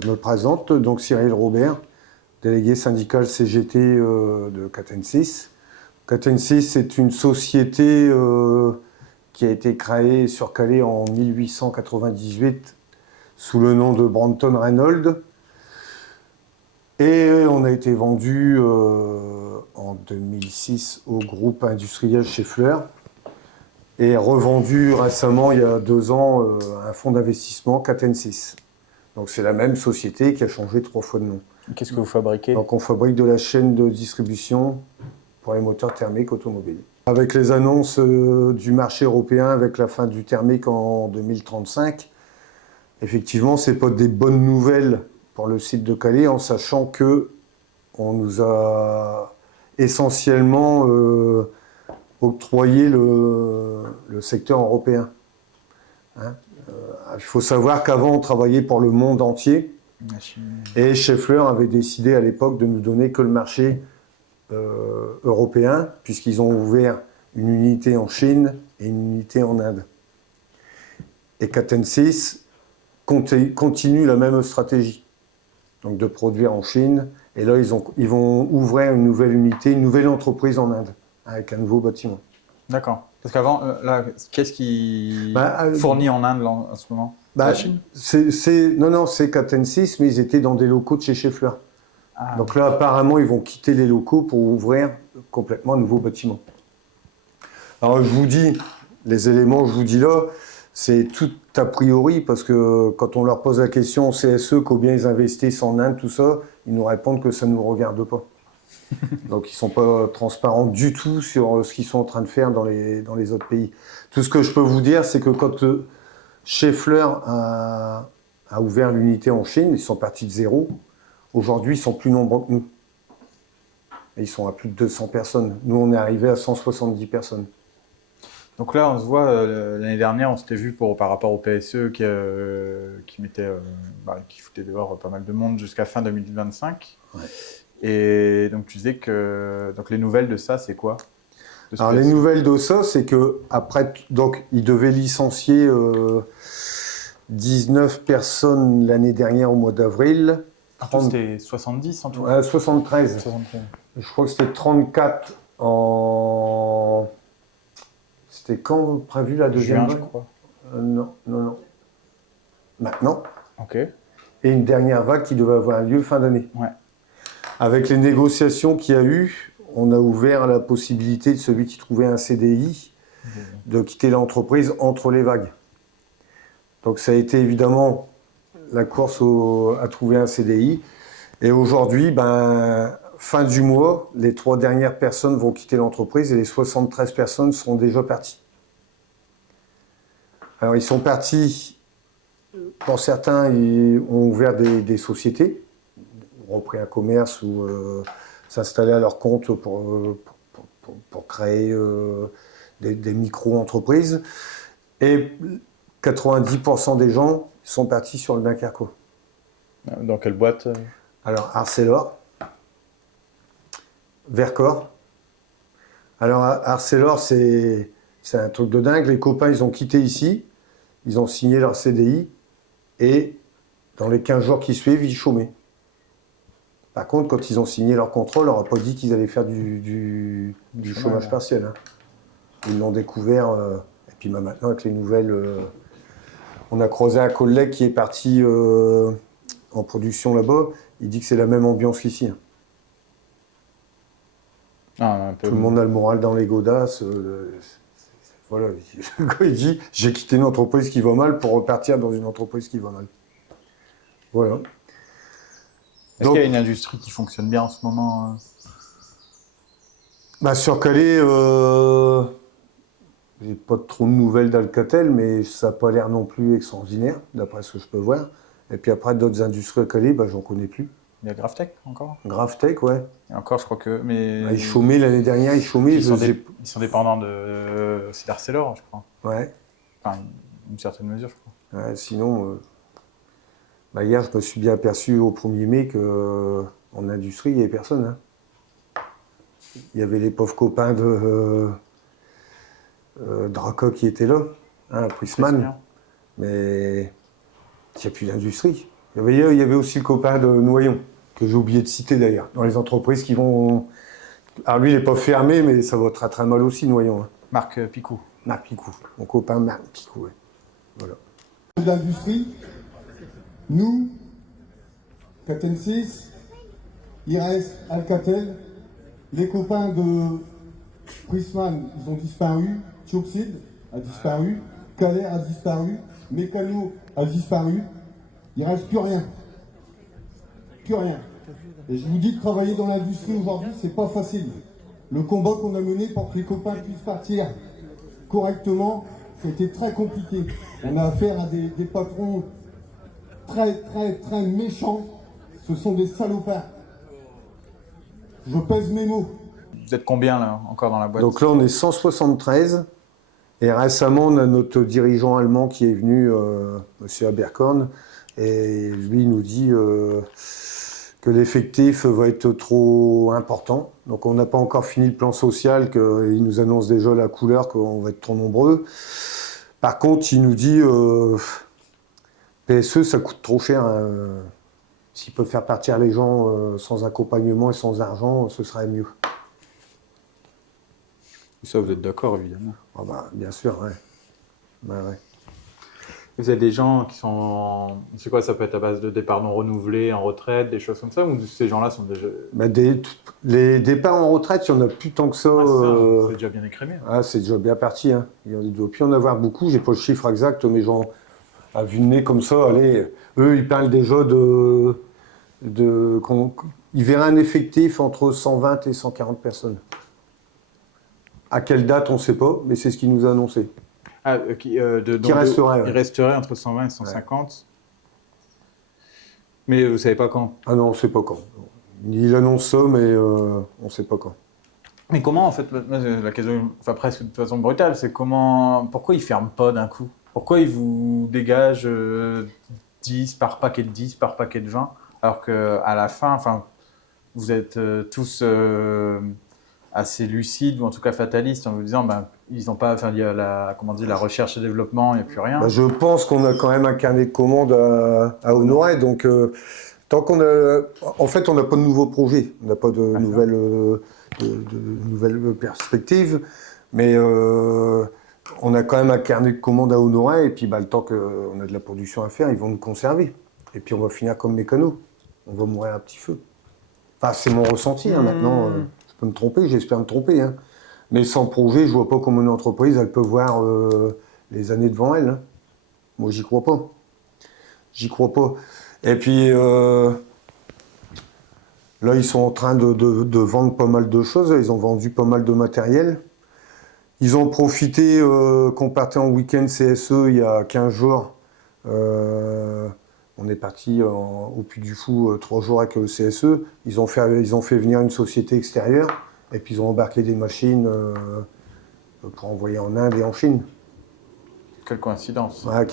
je me présente, donc Cyril Robert, délégué syndical CGT de Catensis. Catensis, c'est une société qui a été créée sur Calais en 1898 sous le nom de Branton Reynolds. Et on a été vendu en 2006 au groupe industriel Schaeffler et revendu récemment, il y a 2 ans, à un fonds d'investissement Catensis. Donc c'est la même société qui a changé 3 fois de nom. Qu'est-ce que vous fabriquez? Donc on fabrique de la chaîne de distribution pour les moteurs thermiques automobiles. Avec les annonces du marché européen, avec la fin du thermique en 2035, effectivement, c'est pas des bonnes nouvelles pour le site de Calais, en sachant que on nous a essentiellement octroyé le secteur européen. Hein, il faut savoir qu'avant, on travaillait pour le monde entier, et Schaeffler avait décidé à l'époque de nous donner que le marché européen, puisqu'ils ont ouvert une unité en Chine et une unité en Inde. Et Catensis continue la même stratégie, donc de produire en Chine. Et là, ils vont ouvrir une nouvelle unité, une nouvelle entreprise en Inde, avec un nouveau bâtiment. D'accord. Parce qu'avant, là, qu'est-ce qui fournit en Inde en ce moment? La Chine? Non, c'est Catensis, mais ils étaient dans des locaux de chez Schaeffler. Ah. Donc là, apparemment, ils vont quitter les locaux pour ouvrir complètement un nouveau bâtiment. Alors, je vous dis, les éléments que je vous dis là, c'est tout a priori, parce que quand on leur pose la question CSE, combien ils investissent en Inde, tout ça, ils nous répondent que ça ne nous regarde pas. Donc ils ne sont pas transparents du tout sur ce qu'ils sont en train de faire dans les autres pays. Tout ce que je peux vous dire, c'est que quand Schaeffler a ouvert l'unité en Chine, ils sont partis de 0. Aujourd'hui, ils sont plus nombreux que nous. Et ils sont à plus de 200 personnes. Nous, on est arrivé à 170 personnes. Donc là, on se voit, l'année dernière, on s'était vu par rapport au PSE qui foutait dehors pas mal de monde jusqu'à fin 2025. Ouais. Et donc tu disais que les nouvelles de ça, c'est quoi? Alors les nouvelles de ça, c'est que après, donc ils devaient licencier 19 personnes l'année dernière au mois d'avril. C'était 70 en tout? 73. 73. Je crois que c'était 34 en... C'était quand prévu la deuxième vague? Je crois. Non. Maintenant. Ok. Et une dernière vague qui devait avoir lieu fin d'année. Ouais. Avec les négociations qu'il y a eu, on a ouvert la possibilité de celui qui trouvait un CDI de quitter l'entreprise entre les vagues. Donc ça a été évidemment la course à trouver un CDI. Et aujourd'hui, fin du mois, les 3 dernières personnes vont quitter l'entreprise et les 73 personnes seront déjà parties. Alors ils sont partis, pour certains, ils ont ouvert des sociétés, repris un commerce ou s'installer à leur compte pour créer des micro-entreprises. Et 90% des gens sont partis sur le Dunkerque. Dans quelle boîte? Alors Arcelor, Vercor. Alors Arcelor, c'est un truc de dingue. Les copains, ils ont quitté ici, ils ont signé leur CDI et dans les 15 jours qui suivent, ils chômaient. Par contre, quand ils ont signé leur contrat, on leur a pas dit qu'ils allaient faire du chômage partiel. Hein. Ils l'ont découvert. Et puis maintenant, avec les nouvelles, on a croisé un collègue qui est parti en production là-bas. Il dit que c'est la même ambiance qu'ici. Hein. Tout le monde a le moral dans les godasses. Voilà. Il dit « J'ai quitté une entreprise qui va mal pour repartir dans une entreprise qui va mal. » Voilà. Est-ce qu'il y a une industrie qui fonctionne bien en ce moment? Sur Calais, j'ai pas trop de nouvelles d'Alcatel, mais ça n'a pas l'air non plus extraordinaire, d'après ce que je peux voir. Et puis après, d'autres industries à Calais, j'en connais plus. Il y a Graftech encore? Graftech, ouais. Et encore, je crois que... Mais... Ils chômaient l'année dernière, ils chômaient. Ils sont dépendants c'est d'Arcelor, je crois. Ouais. Enfin, une certaine mesure, je crois. Ouais, sinon... hier, je me suis bien aperçu au 1er mai qu'en industrie, il n'y avait personne. Hein. Il y avait les pauvres copains de Draco qui étaient là, Prisman. Mais il n'y a plus d'industrie. Il y avait aussi le copain de Noyon, que j'ai oublié de citer d'ailleurs, dans les entreprises qui vont... Alors lui, il n'est pas fermé, mais ça va très très mal aussi, Noyon. Hein. Marc Picou. Marc Picou, mon copain Marc Picou, ouais. Voilà. L'industrie, nous, Catensis, IRES, Alcatel, les copains de Prisman, ils ont disparu, Tioxide a disparu, Calais a disparu, Mécano a disparu, il ne reste plus rien. Plus rien. Et je vous dis que travailler dans l'industrie aujourd'hui, c'est pas facile. Le combat qu'on a mené pour que les copains puissent partir correctement, c'était très compliqué. On a affaire à des patrons très méchants. Ce sont des salopards. Je pèse mes mots. Vous êtes combien là encore dans la boîte? Donc là, on est 173. Et récemment, on a notre dirigeant allemand qui est venu, Monsieur Aberkorn, et lui il nous dit que l'effectif va être trop important. Donc on n'a pas encore fini le plan social, qu'il nous annonce déjà la couleur, qu'on va être trop nombreux. Par contre, il nous dit PSE, ça coûte trop cher. Hein. S'il peut faire partir les gens sans accompagnement et sans argent, ce serait mieux. Ça, vous êtes d'accord, évidemment. Ah bah, bien sûr, ouais. Bah, ouais. Vous avez des gens qui sont... C'est quoi, ça peut être à base de départ non renouvelé, en retraite, des choses comme ça, ou ces gens-là sont déjà... Bah, les départs en retraite, il n'y en a plus tant que ça. C'est déjà bien écrémé. Ah, c'est déjà bien parti. Hein. Il doit plus en avoir beaucoup. J'ai pas le chiffre exact, mais genre, à vue de nez comme ça, allez, eux, ils parlent déjà ils verraient un effectif entre 120 et 140 personnes. À quelle date, on ne sait pas, mais c'est ce qu'ils nous a annoncé. Ah, qui resterait. Ouais. Il resterait entre 120 et 150. Ouais. Mais vous ne savez pas quand? Ah non, on ne sait pas quand. Il annonce ça, mais on ne sait pas quand. Mais comment, en fait, la question, enfin presque de façon brutale, c'est pourquoi ils ne ferment pas d'un coup? Pourquoi ils vous dégagent 10 par paquet de 10, par paquet de 20, alors qu'à la fin, enfin, vous êtes tous assez lucides, ou en tout cas fatalistes, en vous disant, ben, ils n'ont pas, enfin, il y a la recherche et développement, il n'y a plus rien. Bah, je pense qu'on a quand même un carnet de commandes à honorer, donc tant qu'on a... En fait, on n'a pas de nouveaux projets, on n'a pas de nouvelles perspectives, mais on a quand même un carnet de commandes à honorer, et puis bah, le temps qu'on a de la production à faire, ils vont nous conserver. Et puis on va finir comme Mécano, on va mourir à petit feu. Enfin, c'est mon ressenti, hein, maintenant, je peux me tromper, j'espère me tromper, hein. Mais sans projet, je vois pas comment une entreprise, elle peut voir les années devant elle. Hein. Moi, j'y crois pas. J'y crois pas. Et puis, là, ils sont en train de vendre pas mal de choses. Ils ont vendu pas mal de matériel. Ils ont profité qu'on partait en week-end CSE il y a 15 jours. On est parti au Puy du Fou 3 jours avec le CSE. Ils ont fait venir une société extérieure. Et puis ils ont embarqué des machines pour envoyer en Inde et en Chine. Quelle coïncidence. Ouais,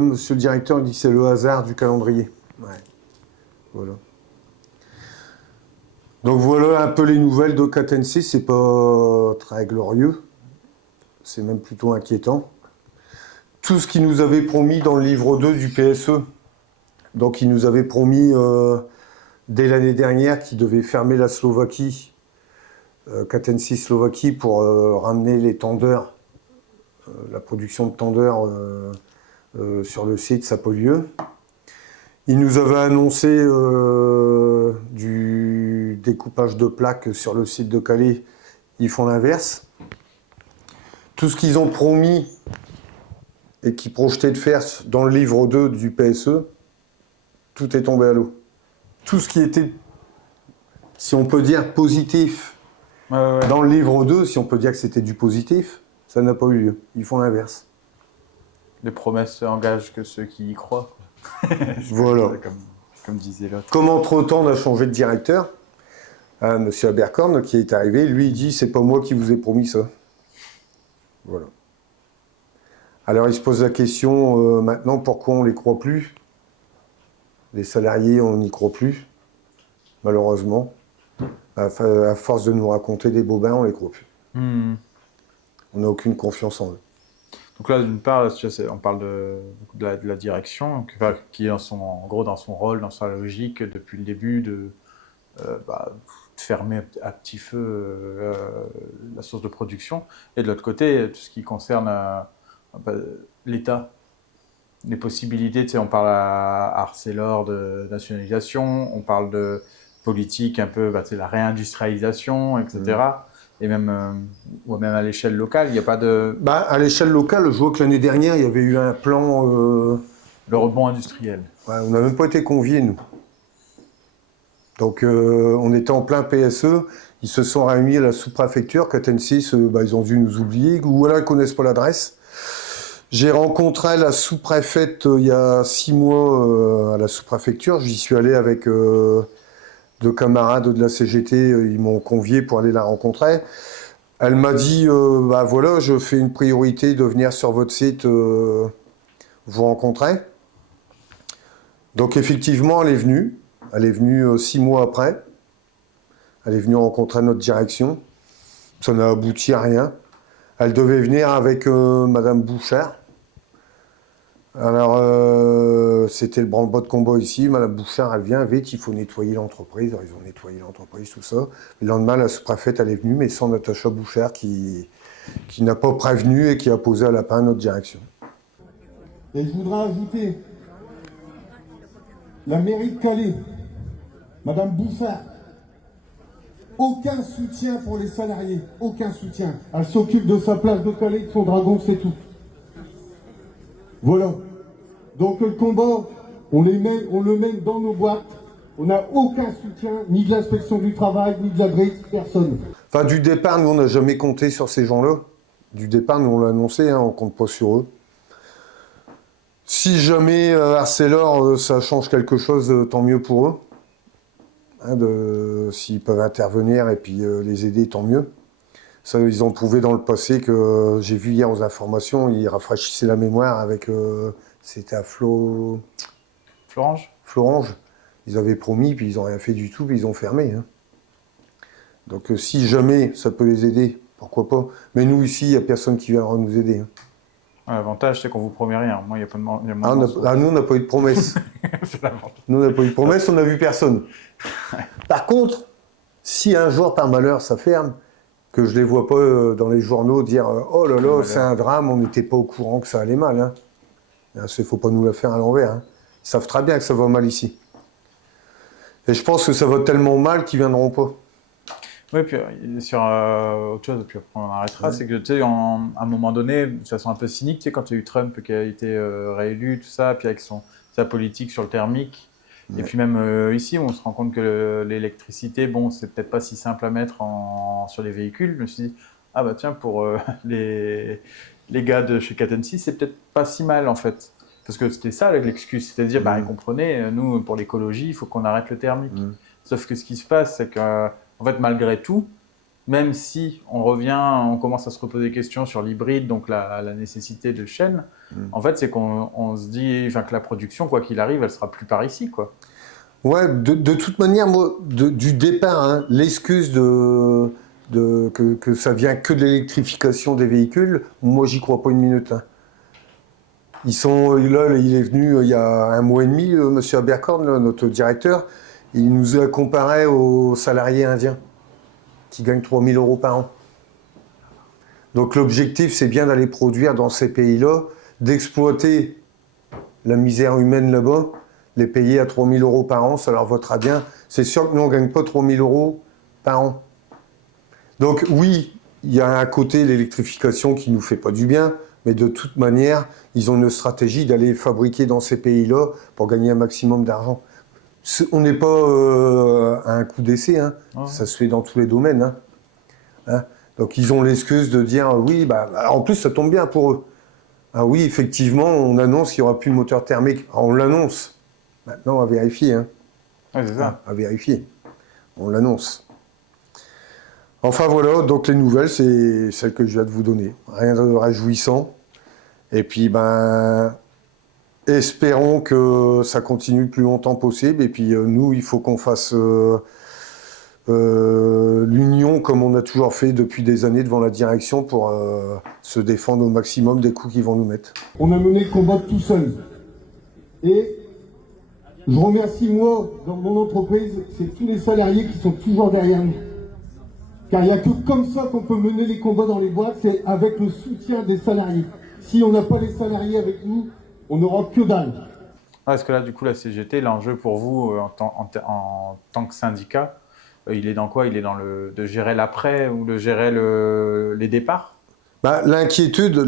monsieur le directeur dit que c'est le hasard du calendrier. Ouais. Voilà. Donc voilà un peu les nouvelles de Catensis. C'est pas très glorieux. C'est même plutôt inquiétant. Tout ce qu'ils nous avaient promis dans le livre 2 du PSE. Donc ils nous avaient promis dès l'année dernière qu'ils devaient fermer la Slovaquie. Catensis Slovaquie pour ramener les tendeurs, la production de tendeurs sur le site Sapolieu. Ils nous avaient annoncé du découpage de plaques sur le site de Calais. Ils font l'inverse. Tout ce qu'ils ont promis et qu'ils projetaient de faire dans le livre 2 du PSE, tout est tombé à l'eau. Tout ce qui était, si on peut dire, positif, dans le livre 2, si on peut dire que c'était du positif, ça n'a pas eu lieu. Ils font l'inverse. Les promesses se engagent que ceux qui y croient. Voilà. Comme disait l'autre. Comme entre-temps, on a changé de directeur, Monsieur Aberkorn, qui est arrivé, lui, il dit « c'est pas moi qui vous ai promis ça ». Voilà. Alors, il se pose la question, maintenant, pourquoi on ne les croit plus? Les salariés, on n'y croit plus, malheureusement. À force de nous raconter des bobins, on ne les croit plus. On n'a aucune confiance en eux. Donc là, d'une part, on parle de la direction, qui est en gros dans son rôle, dans sa logique depuis le début de fermer à petit feu la source de production. Et de l'autre côté, tout ce qui concerne l'État, les possibilités, tu sais, on parle à Arcelor de nationalisation, on parle de politique un peu, tu sais, la réindustrialisation, etc. Et même à l'échelle locale, il n'y a pas de... À l'échelle locale, je vois que l'année dernière, il y avait eu un plan... Le rebond industriel. Ouais, on n'a même pas été conviés, nous. Donc, on était en plein PSE. Ils se sont réunis à la sous-préfecture. Catensis, ils ont dû nous oublier. Ou alors, ils ne connaissent pas l'adresse. J'ai rencontré la sous-préfète il y a 6 mois à la sous-préfecture. J'y suis allé avec 2 camarades de la CGT. Ils m'ont convié pour aller la rencontrer. Elle m'a dit, voilà, je fais une priorité de venir sur votre site vous rencontrer. Donc effectivement, elle est venue. Elle est venue 6 mois après. Elle est venue rencontrer notre direction. Ça n'a abouti à rien. Elle devait venir avec Madame Bouchard. Alors, c'était le branle-bas de combat ici. Madame Bouchard, elle vient, vite, il faut nettoyer l'entreprise. Alors, ils ont nettoyé l'entreprise, tout ça. Le lendemain, la sous-préfète, elle est venue, mais sans Natacha Bouchard qui n'a pas prévenu et qui a posé à lapin notre direction. Et je voudrais ajouter la mairie de Calais, Madame Bouchard. Aucun soutien pour les salariés, aucun soutien. Elle s'occupe de sa place de Calais, de son dragon, c'est tout. Voilà. Donc le combat, on le mène dans nos boîtes. On n'a aucun soutien, ni de l'inspection du travail, ni de la DRIX, personne. Enfin, du départ, nous, on n'a jamais compté sur ces gens-là. Du départ, nous, on l'a annoncé, on ne compte pas sur eux. Si jamais Arcelor, ça change quelque chose, tant mieux pour eux. S'ils peuvent intervenir et puis les aider, tant mieux. Ça, ils ont prouvé dans le passé que j'ai vu hier aux informations, ils rafraîchissaient la mémoire avec... c'était à Florange. Ils avaient promis, puis ils n'ont rien fait du tout, puis ils ont fermé. Donc si jamais ça peut les aider, pourquoi pas. Mais nous, ici, il n'y a personne qui viendra nous aider. L'avantage, c'est qu'on ne vous promet rien. Moi, il n'y a pas de... nous, on n'a pas eu de promesse. Nous, on n'a pas eu de promesse, on n'a vu personne. Par contre, si un jour, par malheur, ça ferme, que je ne les vois pas dans les journaux dire « Oh là là, c'est un drame, on n'était pas au courant que ça allait mal. » Il ne faut pas nous la faire à l'envers. Ils savent très bien que ça va mal ici. Et je pense que ça va tellement mal qu'ils ne viendront pas. Oui, puis sur autre chose, puis après on arrêtera, c'est que tu sais, à un moment donné, de façon un peu cynique, tu sais, quand il y a eu Trump qui a été réélu, tout ça, puis avec sa politique sur le thermique, et puis même ici, on se rend compte que l'électricité, bon, c'est peut-être pas si simple à mettre sur les véhicules. Je me suis dit, ah bah tiens, pour les gars de chez Catensis, c'est peut-être pas si mal en fait. Parce que c'était ça l'excuse, c'est-à-dire, comprenez, nous, pour l'écologie, il faut qu'on arrête le thermique. Sauf que ce qui se passe, c'est que en fait, malgré tout, même si on commence à se reposer des questions sur l'hybride, donc la nécessité de chaîne, en fait, c'est qu'on se dit que la production, quoi qu'il arrive, elle sera plus par ici, quoi. Ouais, de toute manière, moi, du départ, l'excuse que ça vient que de l'électrification des véhicules, moi, j'y crois pas une minute. Il est venu il y a 1 mois et demi, M. Abercorn, notre directeur. Il nous a comparé aux salariés indiens qui gagnent 3 000 € par an. Donc l'objectif, c'est bien d'aller produire dans ces pays-là, d'exploiter la misère humaine là-bas, les payer à 3 000 € par an, ça leur vaudra bien. C'est sûr que nous, on ne gagne pas 3 000 € par an. Donc oui, il y a un côté l'électrification qui ne nous fait pas du bien, mais de toute manière, ils ont une stratégie d'aller fabriquer dans ces pays-là pour gagner un maximum d'argent. On n'est pas à un coup d'essai, Ça se fait dans tous les domaines. Donc ils ont l'excuse de dire oui, en plus ça tombe bien pour eux. Ah oui, effectivement, on annonce qu'il n'y aura plus de moteur thermique. On l'annonce. Maintenant, à vérifier. Ouais, c'est ça. À vérifier. On l'annonce. Enfin voilà, donc les nouvelles, c'est celles que je viens de vous donner. Rien de réjouissant. Et puis, espérons que ça continue le plus longtemps possible. Et puis, nous, il faut qu'on fasse l'union comme on a toujours fait depuis des années devant la direction pour se défendre au maximum des coups qu'ils vont nous mettre. On a mené le combat tout seul. Et je remercie, moi, dans mon entreprise, c'est tous les salariés qui sont toujours derrière nous. Car il n'y a que comme ça qu'on peut mener les combats dans les boîtes, c'est avec le soutien des salariés. Si on n'a pas les salariés avec nous, on n'aura que dalle. Parce que là, du coup, la CGT, l'enjeu pour vous en tant que syndicat, il est dans quoi? Il est dans de gérer l'après ou de gérer les départs? Bah, l'inquiétude,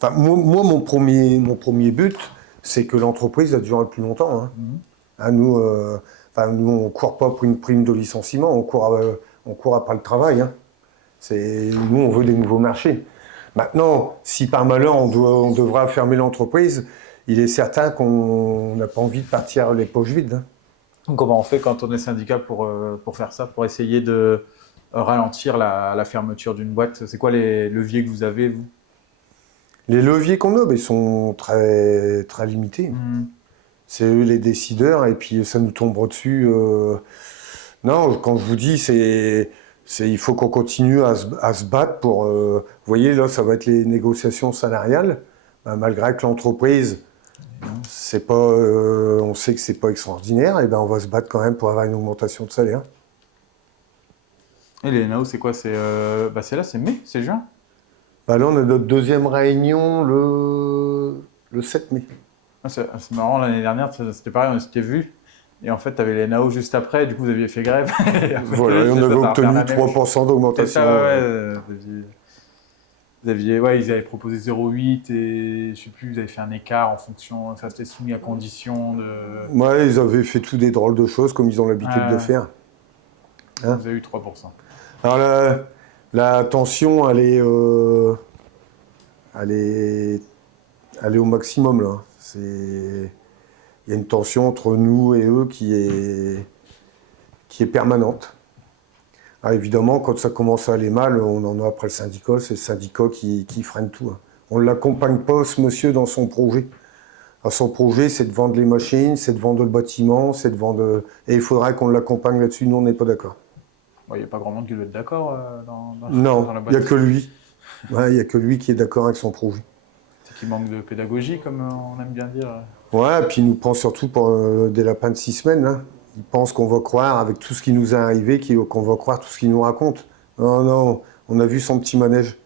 enfin, moi, mon premier but, c'est que l'entreprise a duré plus longtemps. Hein. Hein, nous, on ne court pas pour une prime de licenciement, on court après le travail. Hein. Nous, on veut des nouveaux marchés. Maintenant, si par malheur, on devra fermer l'entreprise, il est certain qu'on n'a pas envie de partir les poches vides. Hein. Comment on fait quand on est syndicat pour faire ça, pour essayer de ralentir la fermeture d'une boîte? C'est quoi les leviers que vous avez, vous? Les leviers qu'on a, ils sont très, très limités. C'est eux les décideurs et puis ça nous tombera dessus. Non, quand je vous dis, il faut qu'on continue à se battre pour... vous voyez, là, ça va être les négociations salariales. Malgré que l'entreprise, c'est pas, on sait que c'est pas extraordinaire, et ben on va se battre quand même pour avoir une augmentation de salaire. Et les NAO, c'est quoi? C'est là, c'est mai, c'est juin? Là, on a notre deuxième réunion le 7 mai. C'est marrant, l'année dernière, c'était pareil, on s'était vu. Et en fait, tu avais les NAO juste après, du coup, vous aviez fait grève. Voilà, et on avait obtenu 3% d'augmentation. Ils avaient proposé 0,8 et je sais plus, ils avaient fait un écart en fonction, ça c'était soumis à condition de... Ouais, ils avaient fait tout des drôles de choses comme ils ont l'habitude de faire. Hein, vous avez eu 3%. Alors la tension, elle est au maximum là. Il y a une tension entre nous et eux qui est permanente. Alors évidemment, quand ça commence à aller mal, on en a après le syndicat, c'est le syndicat qui freine tout. Hein. On ne l'accompagne pas, ce monsieur, dans son projet. Alors, son projet, c'est de vendre les machines, c'est de vendre le bâtiment, c'est de vendre... Et il faudrait qu'on l'accompagne là-dessus, nous on n'est pas d'accord. Il n'y a pas grand monde qui doit être d'accord dans Non, la boîte. il n'y a que lui. Il n'y a que lui qui est d'accord avec son projet. C'est qu'il manque de pédagogie, comme on aime bien dire. Ouais, et puis il nous prend surtout pour des lapins de 6 semaines. Hein. Il pense qu'on va croire, avec tout ce qui nous est arrivé, qu'on va croire tout ce qu'il nous raconte. Non, non, on a vu son petit manège.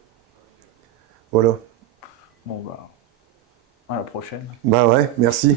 Voilà. Bon, à la prochaine. Bah ouais, merci.